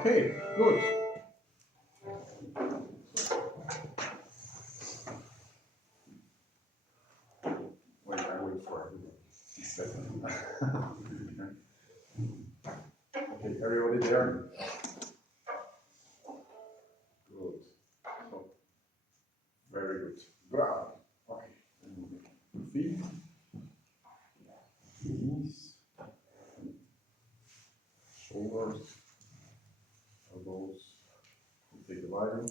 Okay, good. Wait, I wait for a second. Okay, everybody there? Good. So, very good. Ground. Okay. Feet. Knees. Shoulders. Elbows. Take the volume.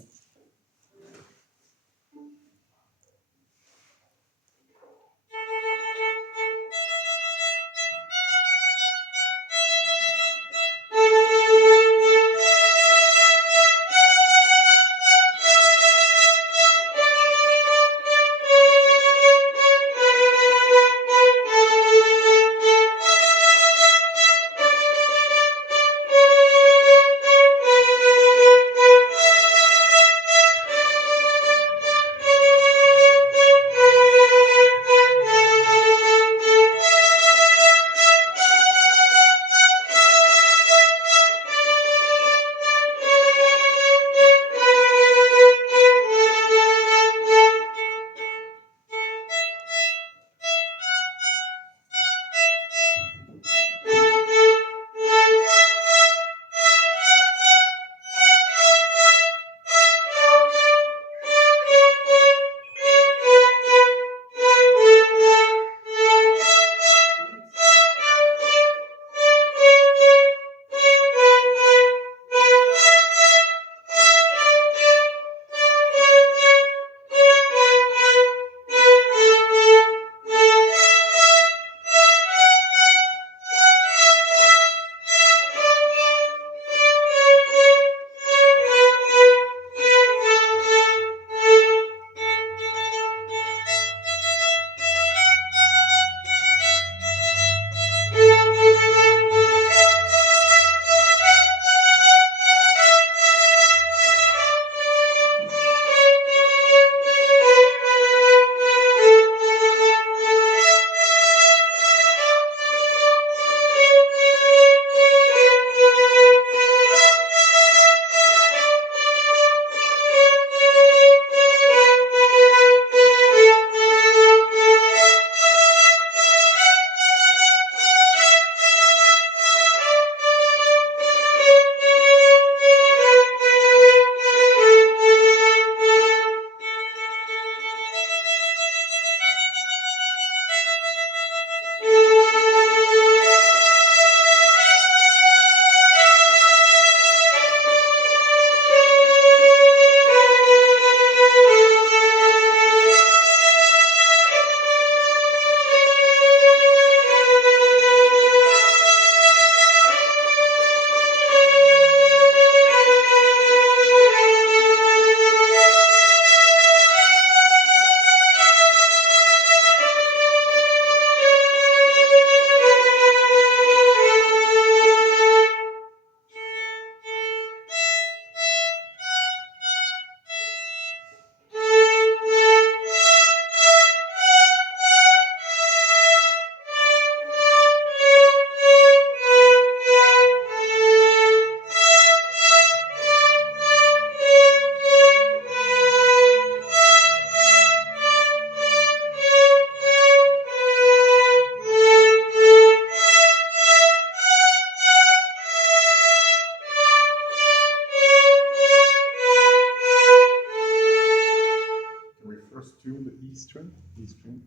First tune the E string. E string.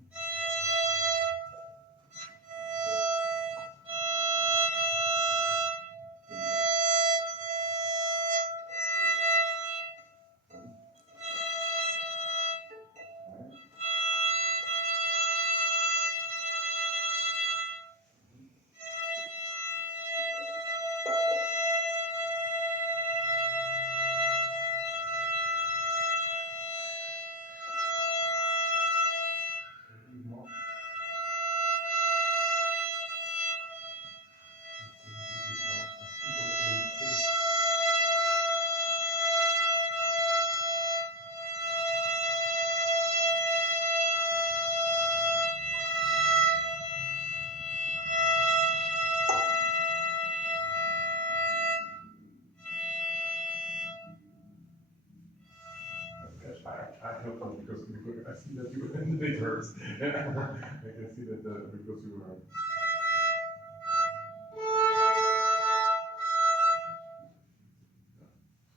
I help out because I see that you and it hurts. I can see that because you are.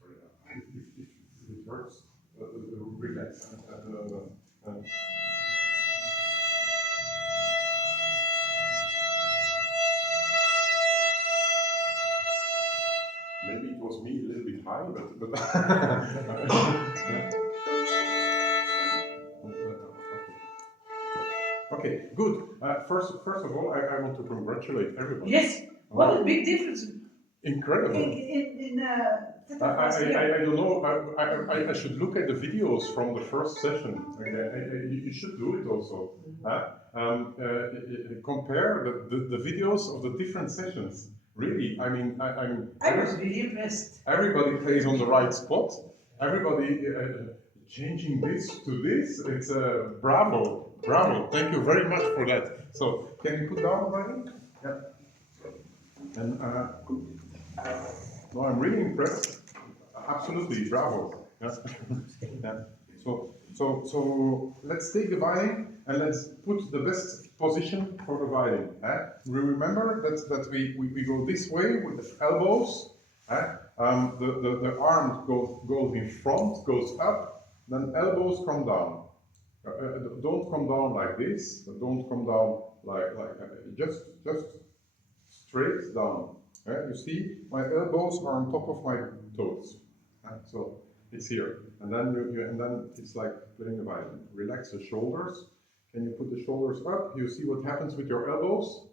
Sorry, if it hurts, relax. Maybe it was me a little bit high, Okay, good. First of all, I want to congratulate everybody. Yes, what a big difference. Incredible. I don't know. I should look at the videos from the first session. Okay, you should do it also. Compare the videos of the different sessions. Really, I mean, I was really impressed. Everybody plays on the right spot. Everybody changing this to this. It's bravo, bravo. Thank you very much for that. So, can you put down already? Yeah. And no, I'm really impressed. Absolutely, bravo. Yeah. Yeah. So let's take the violin and let's put the best position for the violin. We remember that we go this way with the elbows. The arm goes in front, goes up, then elbows come down. Don't come down like this. Don't come down just straight down. You see, my elbows are on top of my toes. So it's here, and then and then it's like playing the violin. Relax the shoulders. Can you put the shoulders up? You see what happens with your elbows?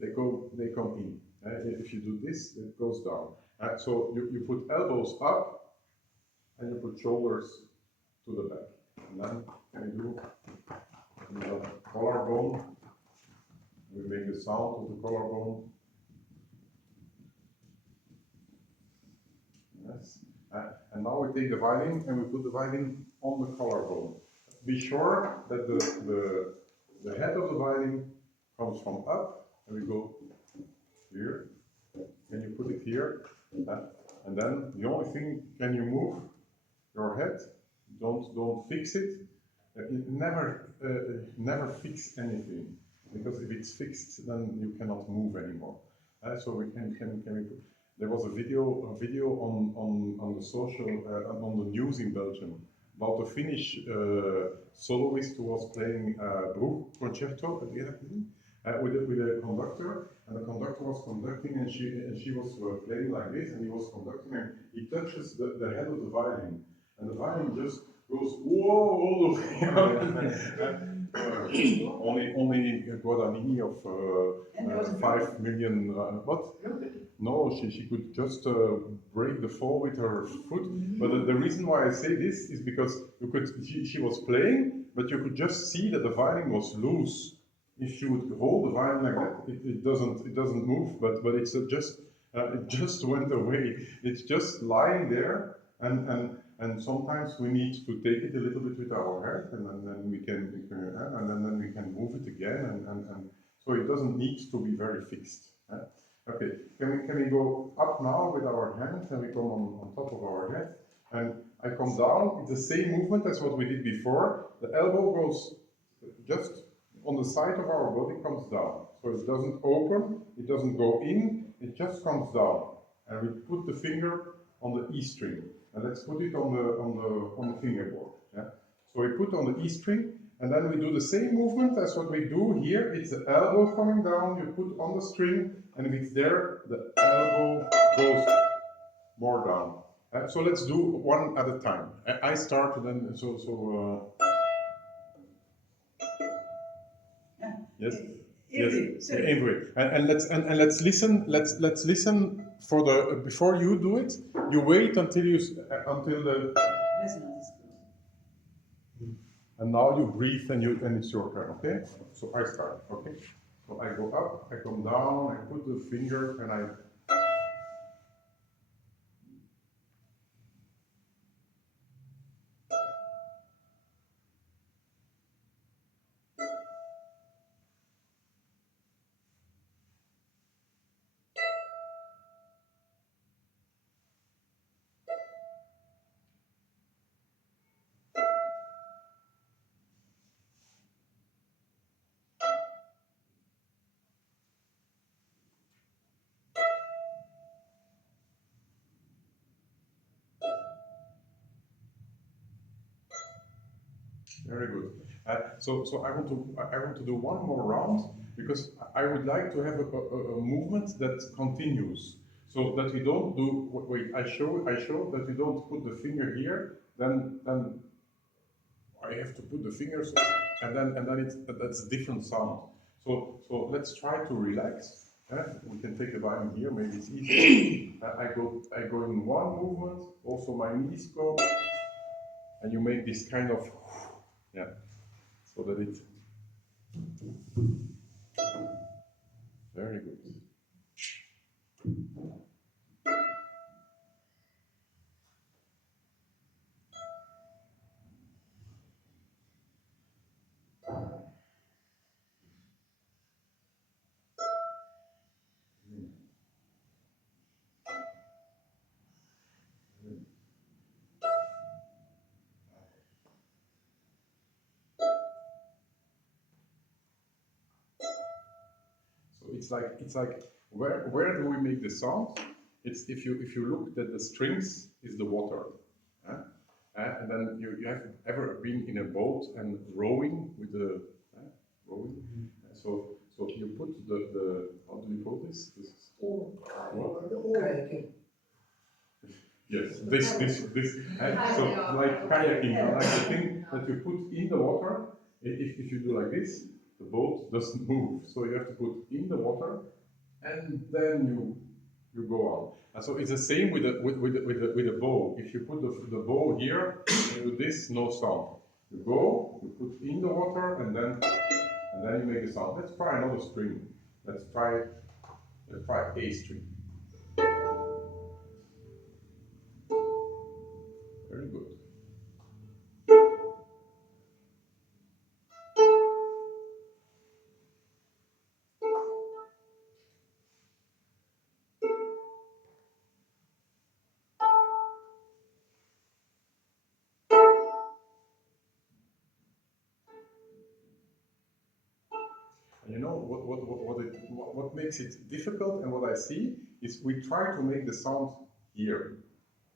They come in. If you do this, it goes down. So you put elbows up, and you put shoulders to the back. And then can you do the collarbone? We make the sound of the collarbone. Yes. And now we take the violin and we put the violin on the collarbone. Be sure that the head of the violin comes from up, and we go here. Can you put it here? And then the only thing, can you move your head? Don't fix it. Never fix anything, because if it's fixed, then you cannot move anymore. So we can we put, there was a video on the social on the news in Belgium about a Finnish soloist who was playing Bruch concerto with a conductor, and the conductor was conducting, and she was playing like this, and he was conducting, and he touches the head of the violin, and the violin just goes whoa all the way out. Only Guadagnini of 5 million. What? No, she could just break the fall with her foot. But the reason why I say this is because she was playing, but you could just see that the violin was loose. If you would hold the violin like that, it doesn't move. But it's it just went away. It's just lying there, and sometimes we need to take it a little bit with our head, and then we can and then we can move it again, and so it doesn't need to be very fixed. Okay, can we go up now with our hand, and we come on top of our head, and I come down. It's the same movement as what we did before. The elbow goes just on the side of our body, comes down. So it doesn't open, it doesn't go in, it just comes down. And we put the finger on the E string. And let's put it on the fingerboard. Yeah? So we put on the E string, and then we do the same movement as what we do here. It's the elbow coming down, you put on the string, and if it's there, the elbow goes more down. So let's do one at a time. I start, and then yes. Yes. Anyway, and let's listen. Let's listen for the before you do it. You wait until until the. And now you breathe, and it's your turn. Okay. So I start. Okay. So I go up, I come down, I put the finger, and I. Very good. So I want to do one more round because I would like to have a movement that continues. So that we don't do. Wait, I show that we don't put the finger here. Then I have to put the fingers, and then that's a different sound. So let's try to relax. We can take the violin here. Maybe it's easier. I go in one movement. Also my knees go, and you make this kind of yeah. So that it very good. So it's like where do we make the sound? It's if you look that the strings is the water, huh? And then you have ever been in a boat and rowing with the rowing? So you put the how do you call this? Okay. Yes, this. So like kayaking, like the thing that you put in the water. If you do like this, the boat doesn't move. So you have to put in the water, and then you go on. And so it's the same with the bow. If you put the bow here, you do this, no sound. You go, you put in the water, and then you make a sound. Let's try another string. Let's try A string. Very good. And you know what makes it difficult and what I see is we try to make the sound here.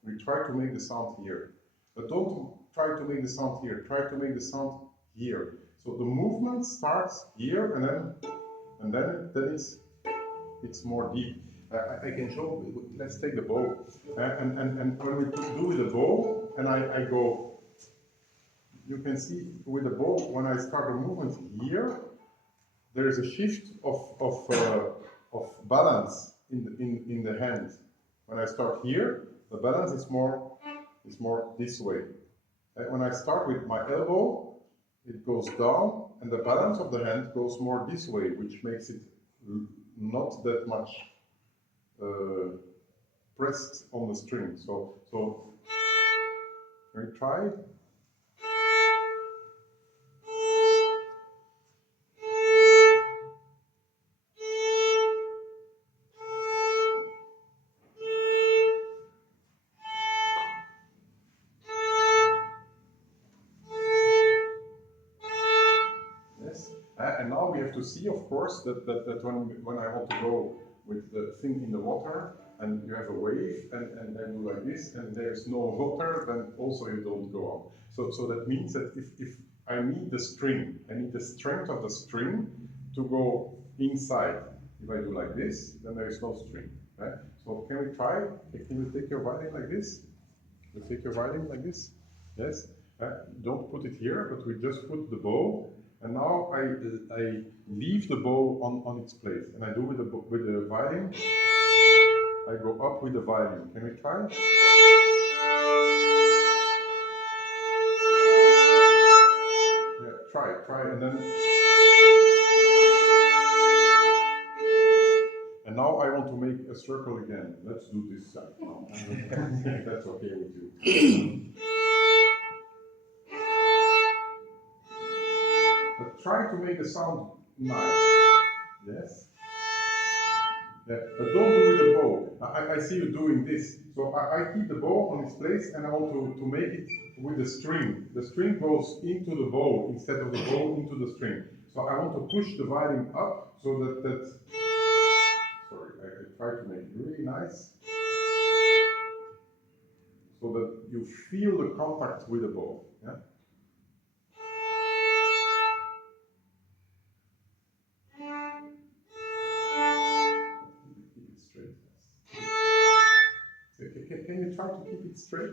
We try to make the sound here. But don't try to make the sound here. Try to make the sound here. So the movement starts here and then it's more deep. I can show. Let's take the bow. And when we do with the bow, and I go, you can see with the bow when I start the movement here, there is a shift of balance in the hand. When I start here, the balance is more this way. When I start with my elbow, it goes down, and the balance of the hand goes more this way, which makes it not that much pressed on the string. So can we try? And now we have to see, of course, that when I want to go with the thing in the water, and you have a wave, and then do like this, and there's no water, then also you don't go on. So that means that if I need the string, I need the strength of the string to go inside. If I do like this, then there is no string. Right? So can we try? Can you take your violin like this? You take your violin like this? Yes? Don't put it here, but we just put the bow. And now I leave the bow on its place, and I do with the violin. I go up with the violin. Can we try? Yeah, try, and then. And now I want to make a circle again. Let's do this side now. That's okay with you. But try to make the sound nice. Yes? Yeah, but don't do with the bow. I see you doing this. So I keep the bow on its place and I want to make it with the string. The string goes into the bow instead of the bow into the string. So I want to push the violin up so that sorry, I try to make it really nice. So that you feel the contact with the bow. Yeah? can you try to keep it straight?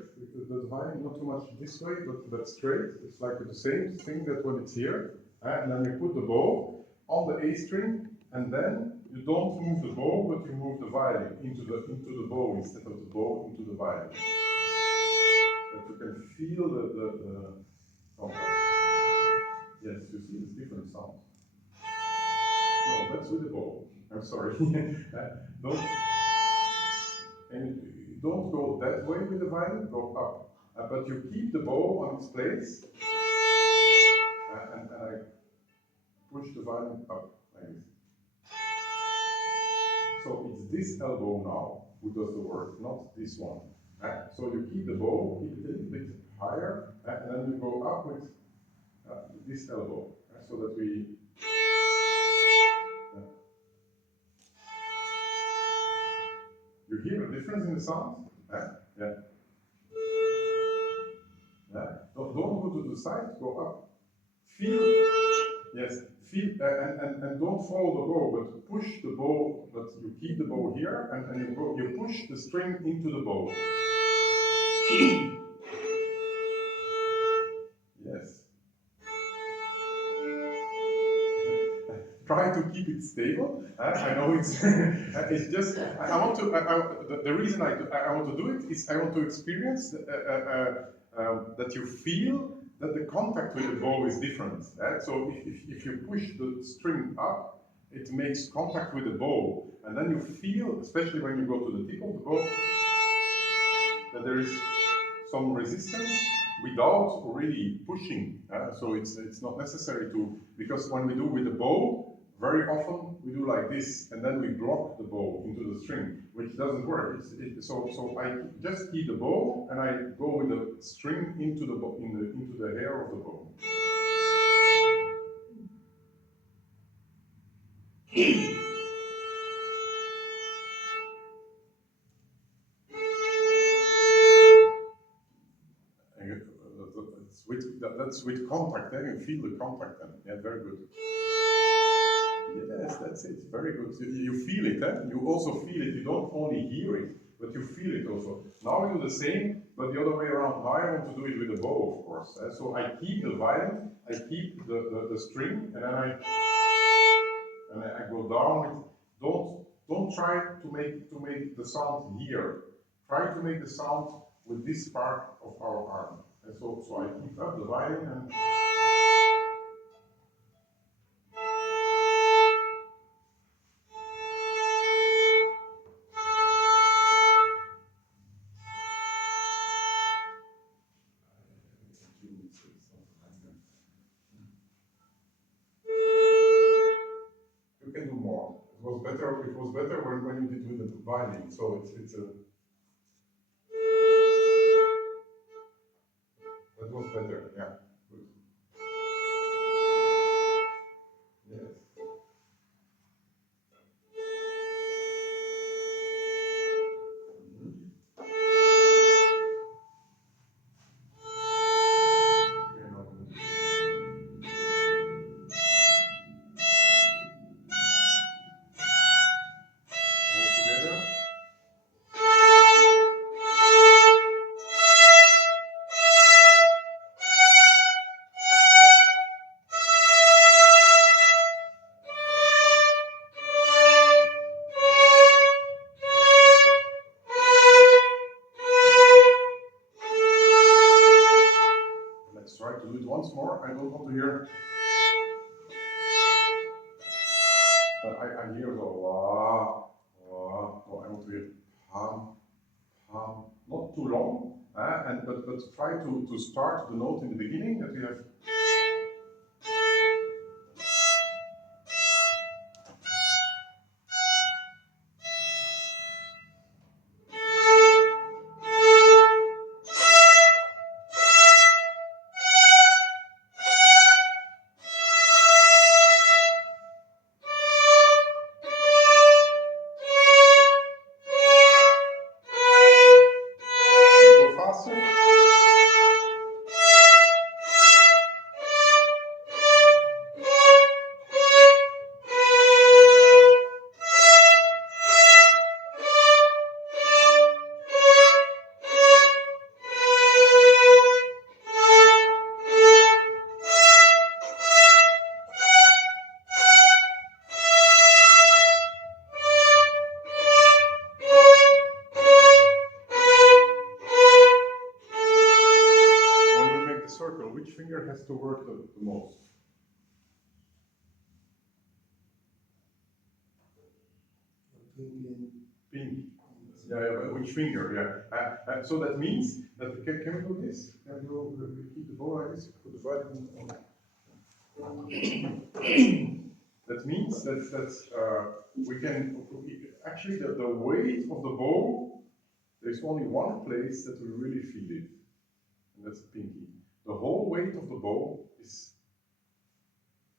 The violin, not too much this way, but straight. It's like the same thing that when it's here, and then you put the bow on the A string, and then you don't move the bow, but you move the violin into the bow instead of the bow into the violin. That you can feel the contact. Yes, you see it's different sound. No, that's with the bow. I'm sorry. Don't go that way with the violin, go up. But you keep the bow on its place, and I push the violin up like this. So it's this elbow now who does the work, not this one. So you keep the bow, keep it a little bit higher, and then you go up with this elbow, so that we. You hear a difference in the sound? Yeah. Don't go to the side, go up. Feel, yes, feel, and don't follow the bow, but push the bow, but you keep the bow here, and you push the string into the bow. Yes. Try to keep it stable. I know it's it's just I want to. The reason I want to do it is I want to experience that you feel that the contact with the bow is different. So if you push the string up, it makes contact with the bow, and then you feel, especially when you go to the tip of the bow, that there is some resistance without really pushing. So it's not necessary to, because when we do with the bow, very often we do like this, and then we block the bow into the string, which doesn't work. So I just keep the bow, and I go with the string into the into the hair of the bow. That's with contact. You feel the contact then. Yeah, very good. Yes, that's it. Very good. You feel it. You also feel it. You don't only hear it, but you feel it also. Now we do the same, but the other way around. Now I want to do it with the bow, of course. So I keep the violin, I keep the string, and then I go down with. Don't try to make the sound here. Try to make the sound with this part of our arm. And so I keep up the violin and. You can do more. It was better. It was better when you did with the violin. So it's a. That was better. Yeah. Good. Yes. Okay, now all together. Let's try to do it once more. I don't want to hear. I hear the la, la. Oh, I want to hear hum, hum. Not too long, but try to start the note in the beginning that we have. Go faster. finger has to work the most? Pinky. Yeah, but which finger? Yeah. So that means that can we do this? Can we keep the ball like this? Put the button on. That means that we can actually the weight of the ball. There's only one place that we really feel it, and that's the pinky. The whole weight of the ball is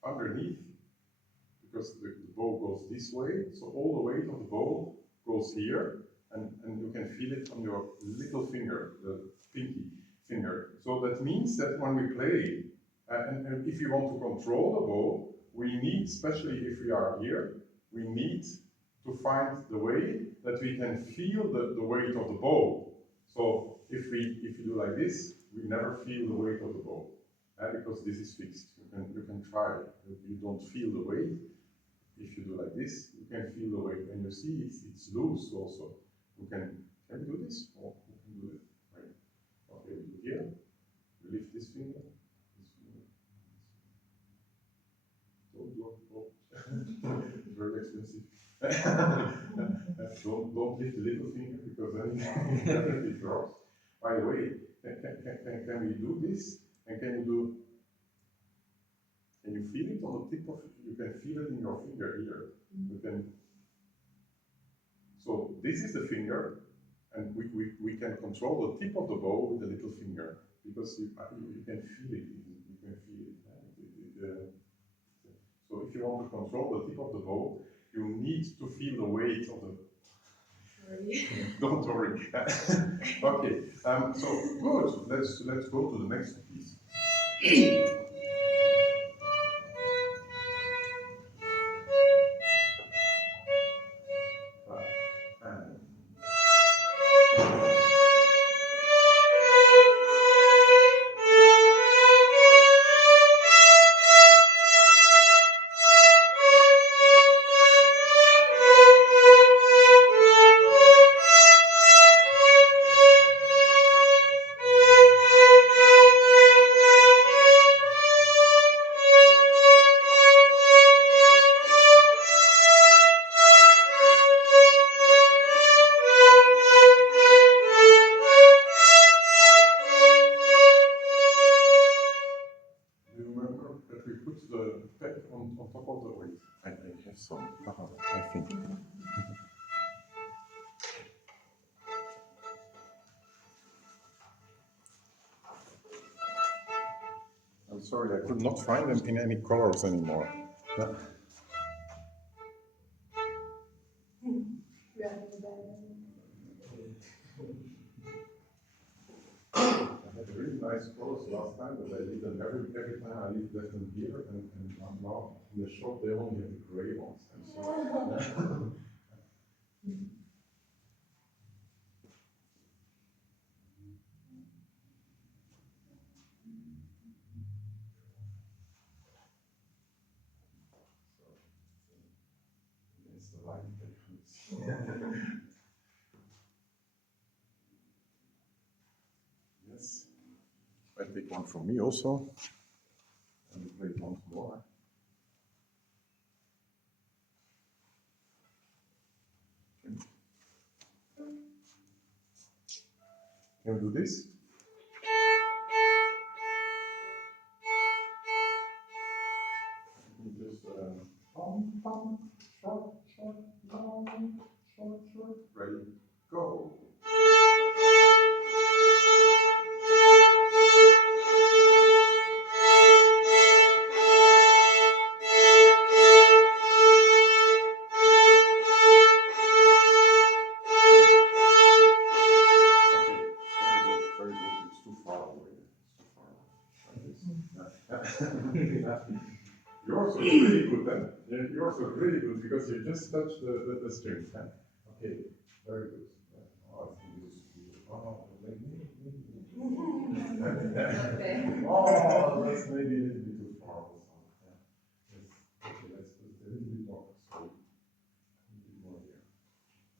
underneath, because the ball goes this way, so all the weight of the ball goes here, and you can feel it on your little finger, the pinky finger. So that means that when we play, and if you want to control the ball, we need, especially if we are here, we need to find the way that we can feel the weight of the ball. So if you do like this, we never feel the weight of the ball, because this is fixed. You can try. You don't feel the weight. If you do like this, you can feel the weight, and you see it's loose also. Can we do this? Oh, we can do it. Right. Okay, we do here. We lift this finger. Don't do it. Oh. It's very expensive. don't lift the little finger, because then it definitely drops. By the way, can we do this? And can you feel it on the tip of it? You can feel it in your finger here. You can. So this is the finger, and we can control the tip of the bow with the little finger, because you can feel it. You can feel it. So if you want to control the tip of the bow, you need to feel the weight of the. Don't worry. Okay. So good. Let's go to the next piece. I think. I'm sorry, I could not find them in any colors anymore. Yeah. I had really nice colors last time, but I leave them every time I left them here, and now in the shop they only have the gray ones. I'm sorry. It's the light difference. Yes. I take one from me also. And we play once more. Can we do this? Just pom, pom, short, short, long, short, short. Ready, go. Yours was really good, then. Yeah, yours was really good because you just touched the string. Huh? Okay, very good. Oh, I think this is oh, maybe. Okay. Oh, that's maybe a little bit too far. Yeah. Yes. Okay, let's put it a little bit more. So, a little bit more here.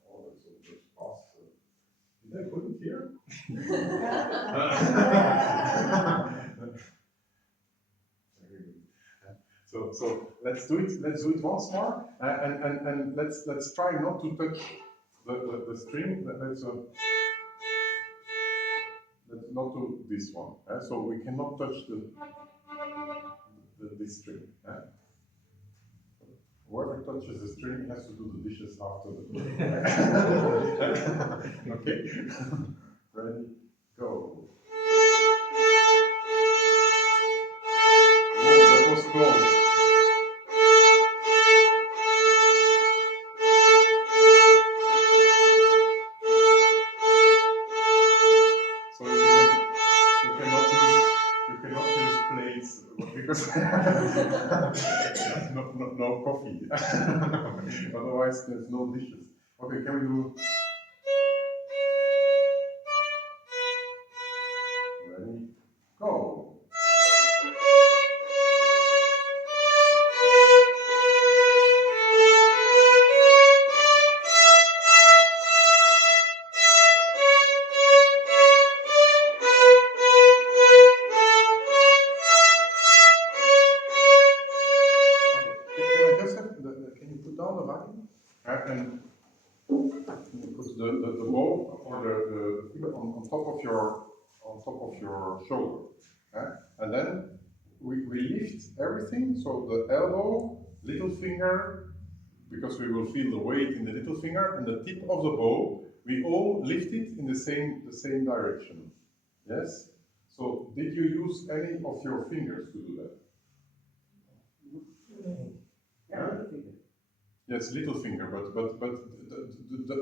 Oh, that's so just awesome. Did I put it here? So let's do it. Let's do it once more, and let's try not to touch the string. Let's not do this one. So we cannot touch this string. Whoever touches the string has to do the dishes after the. Okay. Ready? Go. Whoa, that was close. So you cannot use plates because no coffee. Otherwise, there's no dishes. Okay, can we do? Ready? Go. Can you put down the volume? And put the bow or the finger on top of your shoulder. And then we lift everything, so the elbow, little finger, because we will feel the weight in the little finger, and the tip of the bow, we all lift it in the same direction. Yes? So did you use any of your fingers to do that? Yes, little finger, but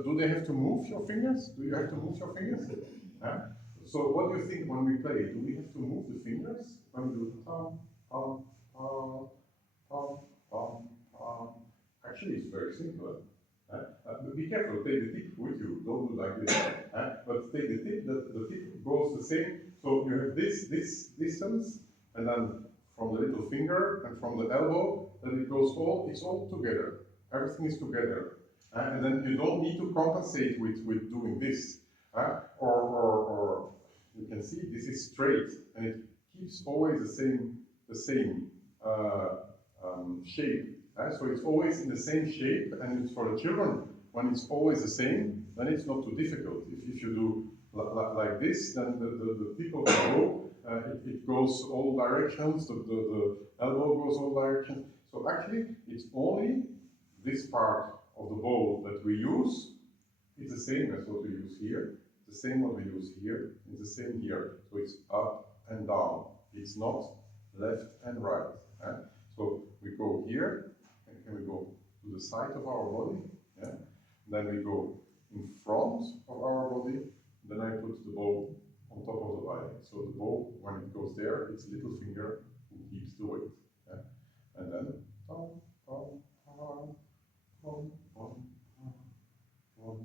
do they have to move your fingers? Do you have to move your fingers? So what do you think when we play? Do we have to move the fingers? When we do tom, tom, tom, tom, tom, tom. Actually, it's very simple. But be careful, take the tip with you. Don't do like this. But take the tip, the tip goes the same. So you have this distance, and then from the little finger and from the elbow, then it goes it's all together. Everything is together. And then you don't need to compensate with doing this. Or you can see this is straight, and it keeps always the same shape. So it's always in the same shape, and it's for the children, when it's always the same, then it's not too difficult. If you do like this, then the tip of the bow, it goes all directions, the elbow goes all directions. So actually, it's only this part of the bow that we use. It's the same as what we use here, the same what we use here, it's the same here. So it's up and down. It's not left and right. So we go here, and can we go to the side of our body? Then we go in front of our body. Then I put the bow on top of the body. So the bow, when it goes there, it's little finger who keeps the weight. And then tom, tom, tom, tom, tom, tom, tom,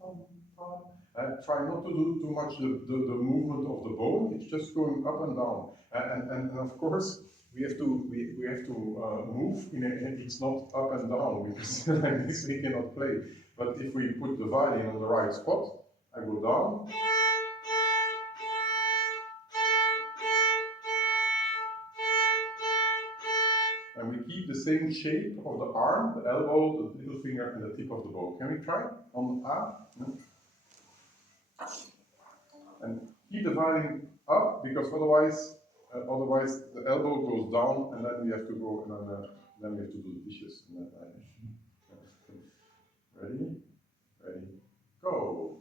tom, tom. Try not to do too much the movement of the bow. It's just going up and down. And of course, we have to move. It's not up and down because like this we cannot play. But if we put the violin on the right spot, I go down. And we keep the same shape of the arm, the elbow, the little finger, and the tip of the bow. Can we try on A? And keep the violin up, because otherwise the elbow goes down, and then we have to go, and then we have to do the dishes. Ready? Ready? Go!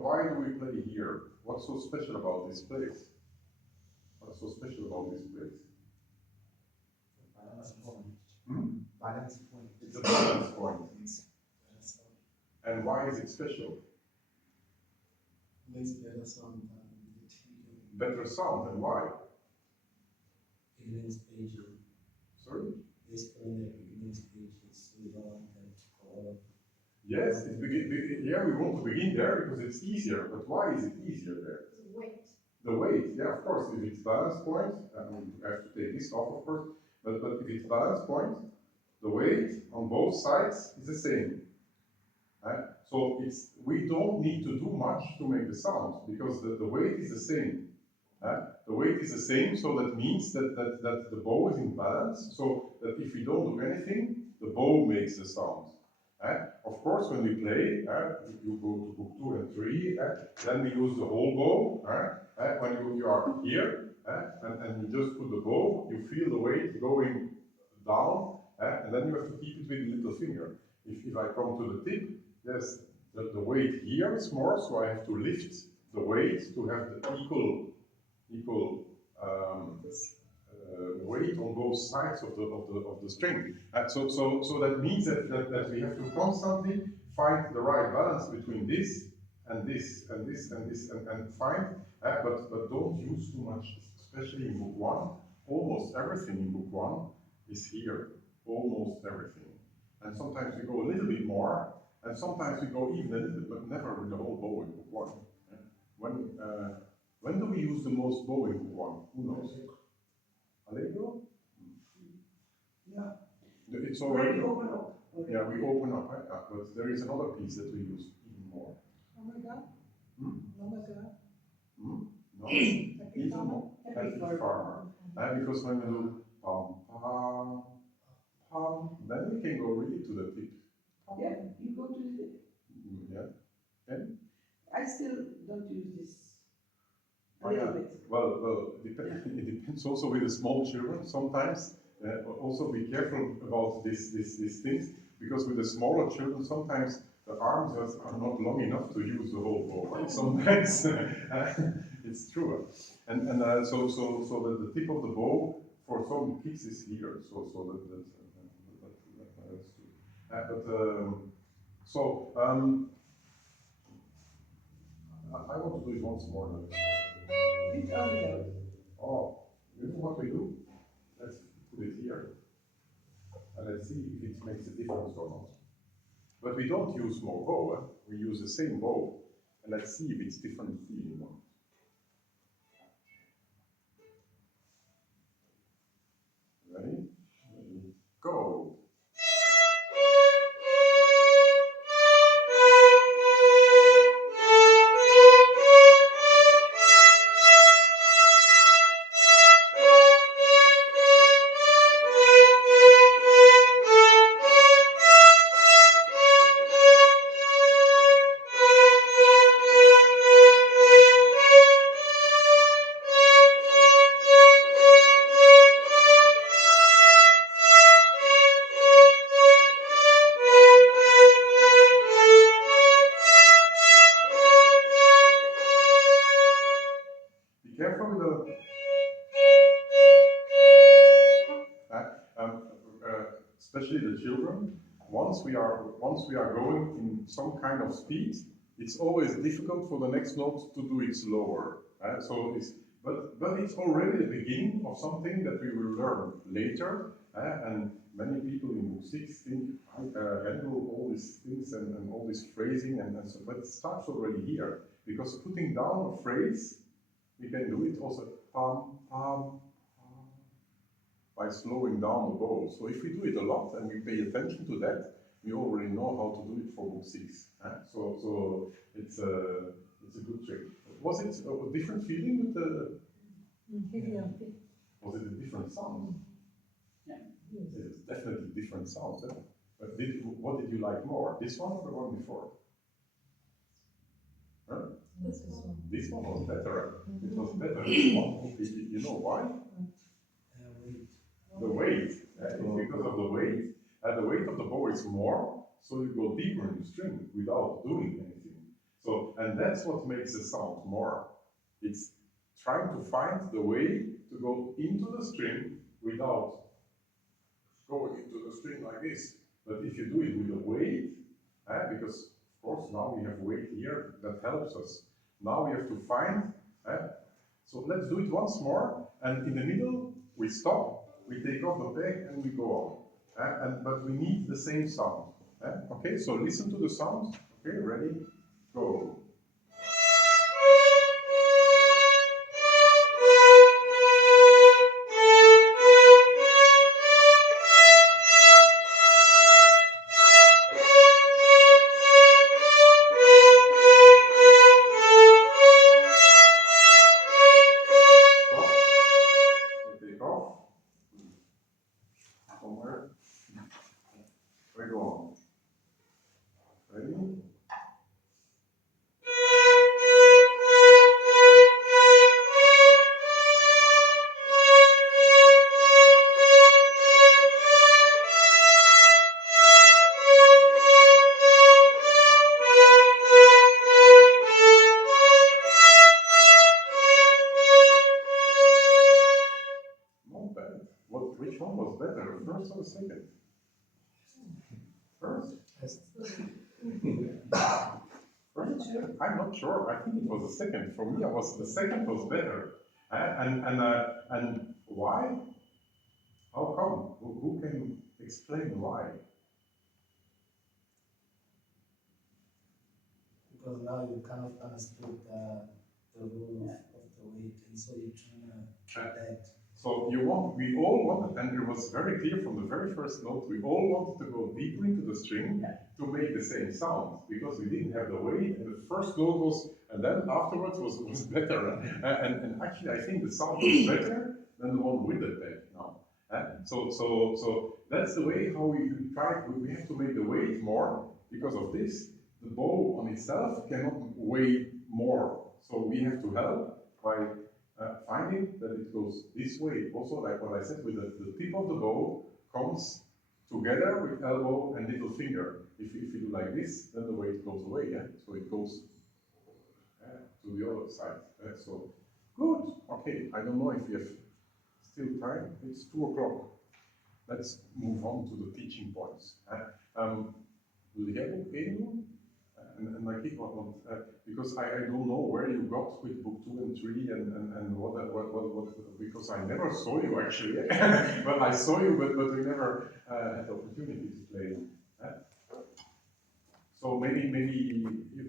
Why do we play here? What's so special about this place? What's so special about this place? Balance point. Balance point. It's a balance point. And why is it special? Makes better sound. Better sound, and why? Beginning stage. Sorry? This point at beginning stage is silver and color. Yes, yeah, we want to begin there because it's easier. But why is it easier there? The weight. The weight, yeah, of course. If it's balance point, I have to take this off, of course. But if it's balance point, the weight on both sides is the same. So we don't need to do much to make the sound because the weight is the same. The weight is the same, so that means that the bow is in balance, so that if we don't do anything, the bow makes the sound. Of course, when we play, you go to book 2 and 3, then we use the whole bow. When you are here, and you just put the bow, you feel the weight going down, and then you have to keep it with the little finger. If I come to the tip, yes, the weight here is more, so I have to lift the weight to have the equal weight on both sides of the string. So that means that we have to constantly find the right balance between this and this and this and this and find, but don't use too much, especially in book 1. Almost everything in book 1 is here, almost everything. And sometimes we go a little bit more, and sometimes we go even a little bit, but never with the whole bow in book 1. When do we use the most bow in book 1? Who knows? Allegro? Yeah. It's Already already open up. Yeah, we open up, but there is another piece that we use even more. Oh my God. Hmm? Oh my God. No, even more. Happy farmer. Because when we do pam pam pam, then we can go really to the tip. Yeah, you go to the. Yeah. And I still don't use this. A oh, little yeah. bit. Well, it depends also with the small children. Sometimes also be careful about these things, because with the smaller children sometimes the arms are not long enough to use the whole bow. Right? Sometimes it's true, and so the tip of the bow for some kids is here. So that's true. I want to do it once more. It's only those. Oh, you know what we do? Let's put it here. And let's see if it makes a difference or not. But we don't use more bow, we use the same bow. And let's see if it's different feeling or not. Ready? Ready? Go! Be careful with the especially the children. Once we are going in some kind of speed, it's always difficult for the next note to do it slower. But it's already the beginning of something that we will learn later. And many people in book 6 think handle all these things and all this phrasing and so, but it starts already here, because putting down a phrase, we can do it also pam pam by slowing down the bow. So if we do it a lot and we pay attention to that, we already know how to do it for book 6. So it's a good trick. Was it a different feeling with the? Was it a different sound? Yeah. It's definitely different sound. But what did you like more? This one or the one before? Huh? This one was better. It was better. This one. You know why? Wait. The weight. It's because of the weight. The weight of the bow is more, so you go deeper in the string without doing anything. So, and that's what makes the sound more. It's trying to find the way to go into the string without going into the string like this. But if you do it with a weight, because of course now we have weight here that helps us. Now we have to find. So let's do it once more, and in the middle we stop, we take off the peg, and we go on. But we need the same sound. Okay, so listen to the sound. Okay, ready? Go. one was better, the first or the second? First? Yes. First? I'm not sure. I think it was the second. For me, the second was better. And why? How come? Who can explain why? Because now you kind of understood the rule of the weight, and so you're trying to try that. So we all wanted, and it was very clear from the very first note, we all wanted to go deeper into the string to make the same sound, because we didn't have the weight, and the first note was, and then afterwards was better. And actually, I think the sound was better than the one with the peg now. So that's the way how we try. We have to make the weight more because of this. The bow on itself cannot weigh more, so we have to help by finding that it goes this way. Also, like what I said, with the tip of the bow comes together with elbow and little finger. If you do like this, then the weight goes away. Yeah, so it goes to the other side. So good. Okay, I don't know if you have still time. It's 2 o'clock. Let's move on to the teaching points. Will you get it? And I keep on, because I don't know where you got with book 2 and 3 and what, because I never saw you actually. Well, I saw you, but we never had the opportunity to play. So maybe you